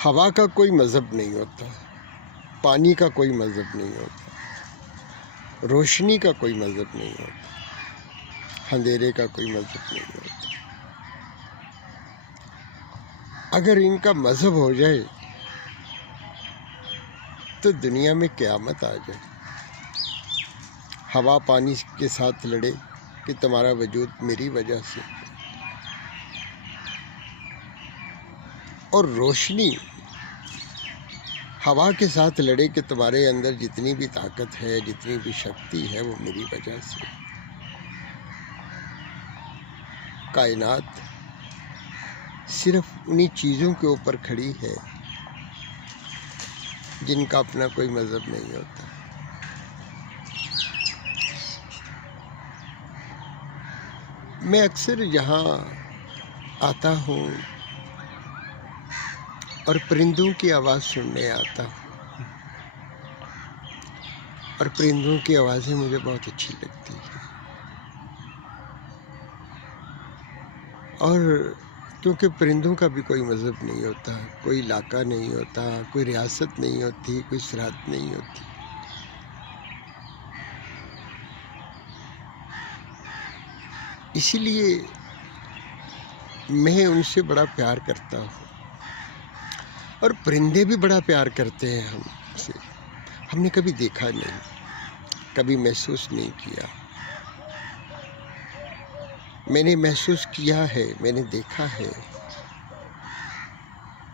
ہوا کا کوئی مذہب نہیں ہوتا، پانی کا کوئی مذہب نہیں ہوتا، روشنی کا کوئی مذہب نہیں ہوتا، اندھیرے کا کوئی مذہب نہیں ہوتا۔ اگر ان کا مذہب ہو جائے تو دنیا میں قیامت آ جائے۔ ہوا پانی کے ساتھ لڑے کہ تمہارا وجود میری وجہ سے، اور روشنی ہوا کے ساتھ لڑے کہ تمہارے اندر جتنی بھی طاقت ہے، جتنی بھی شکتی ہے، وہ میری وجہ سے۔ کائنات صرف انہی چیزوں کے اوپر کھڑی ہے جن کا اپنا کوئی مذہب نہیں ہوتا۔ میں اکثر یہاں آتا ہوں اور پرندوں کی آواز سننے آتا ہوں، اور پرندوں کی آوازیں مجھے بہت اچھی لگتی ہیں، اور کیونکہ پرندوں کا بھی کوئی مذہب نہیں ہوتا، کوئی علاقہ نہیں ہوتا، کوئی ریاست نہیں ہوتی، کوئی سرحد نہیں ہوتی۔ اسی لیے میں ان سے بڑا پیار کرتا ہوں، اور پرندے بھی بڑا پیار کرتے ہیں ہم سے۔ ہم نے کبھی دیکھا نہیں، کبھی محسوس نہیں کیا۔ میں نے محسوس کیا ہے، میں نے دیکھا ہے۔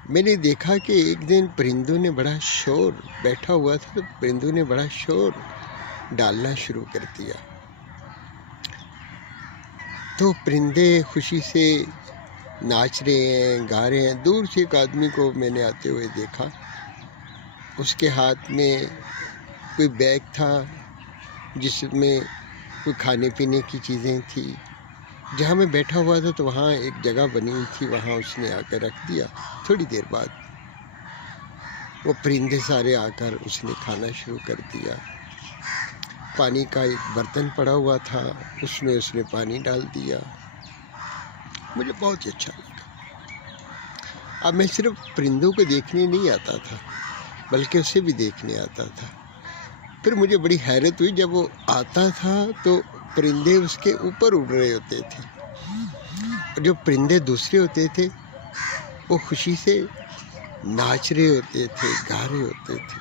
میں نے دیکھا کہ ایک دن پرندوں نے بڑا شور، بیٹھا ہوا تھا تو پرندوں نے بڑا شور ڈالنا شروع کر دیا، تو پرندے خوشی سے ناچ رہے ہیں، گا رہے ہیں۔ دور سے ایک آدمی کو میں نے آتے ہوئے دیکھا، اس کے ہاتھ میں کوئی بیگ تھا جس میں کوئی کھانے پینے کی چیزیں تھیں۔ جہاں میں بیٹھا ہوا تھا تو وہاں ایک جگہ بنی ہوئی تھی، وہاں اس نے آ کر رکھ دیا۔ تھوڑی دیر بعد وہ پرندے سارے آ کر اس نے کھانا شروع کر دیا۔ پانی کا ایک برتن پڑا ہوا تھا، اس میں اس نے پانی ڈال دیا۔ مجھے بہت اچھا لگا۔ اب میں صرف پرندوں کو دیکھنے نہیں آتا تھا، بلکہ اسے بھی دیکھنے آتا تھا۔ پھر مجھے بڑی حیرت ہوئی، جب وہ آتا تھا تو پرندے اس کے اوپر اڑ رہے ہوتے تھے، اور جو پرندے دوسرے ہوتے تھے وہ خوشی سے ناچ رہے ہوتے تھے، گا رہے ہوتے تھے۔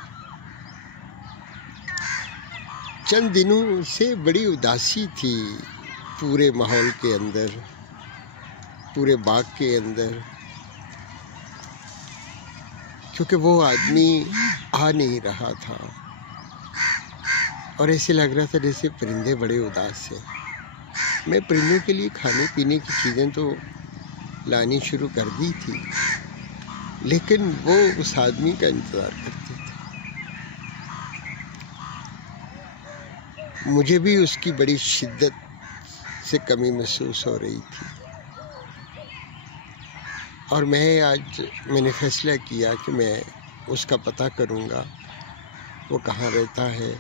چند دنوں سے بڑی اداسی تھی پورے ماحول کے اندر، پورے باغ کے اندر، کیونکہ وہ آدمی آ نہیں رہا تھا، اور ایسے لگ رہا تھا جیسے پرندے بڑے اداس ہیں۔ میں پرندوں کے لیے کھانے پینے کی چیزیں تو لانی شروع کر دی تھی، لیکن وہ اس آدمی کا انتظار کرتے تھے۔ مجھے بھی اس کی بڑی شدت سے کمی محسوس ہو رہی تھی، اور میں نے فیصلہ کیا کہ میں اس کا پتہ کروں گا، وہ کہاں رہتا ہے،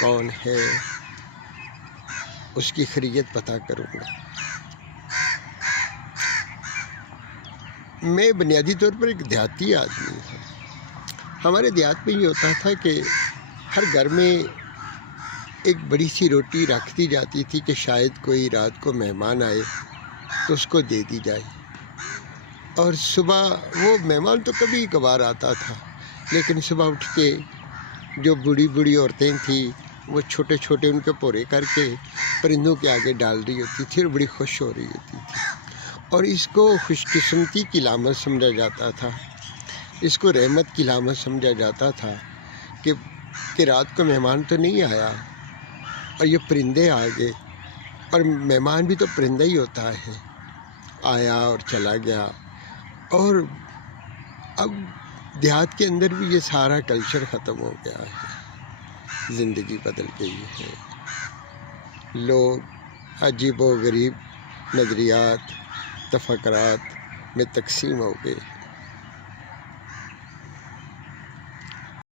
کون ہے، اس کی خیریت پتہ کروں گا۔ میں بنیادی طور پر ایک دیہاتی آدمی ہوں۔ ہمارے دیہات میں یہ ہوتا تھا کہ ہر گھر میں ایک بڑی سی روٹی رکھ دی جاتی تھی کہ شاید کوئی رات کو مہمان آئے تو اس کو دے دی جائے، اور صبح وہ مہمان تو کبھی کبھار آتا تھا، لیکن صبح اٹھ کے جو بوڑھی بوڑھی عورتیں تھیں وہ چھوٹے چھوٹے ان کے پورے کر کے پرندوں کے آگے ڈال رہی ہوتی تھی، اور بڑی خوش ہو رہی ہوتی تھی، اور اس کو خوش قسمتی کی علامت سمجھا جاتا تھا، اس کو رحمت کی علامت سمجھا جاتا تھا کہ رات کو مہمان تو نہیں آیا اور یہ پرندے آ گئے، اور مہمان بھی تو پرندہ ہی ہوتا ہے، آیا اور چلا گیا۔ اور اب دیہات کے اندر بھی یہ سارا کلچر ختم ہو گیا ہے، زندگی بدل گئی ہے، لوگ عجیب و غریب نظریات، تفکرات میں تقسیم ہو گئے۔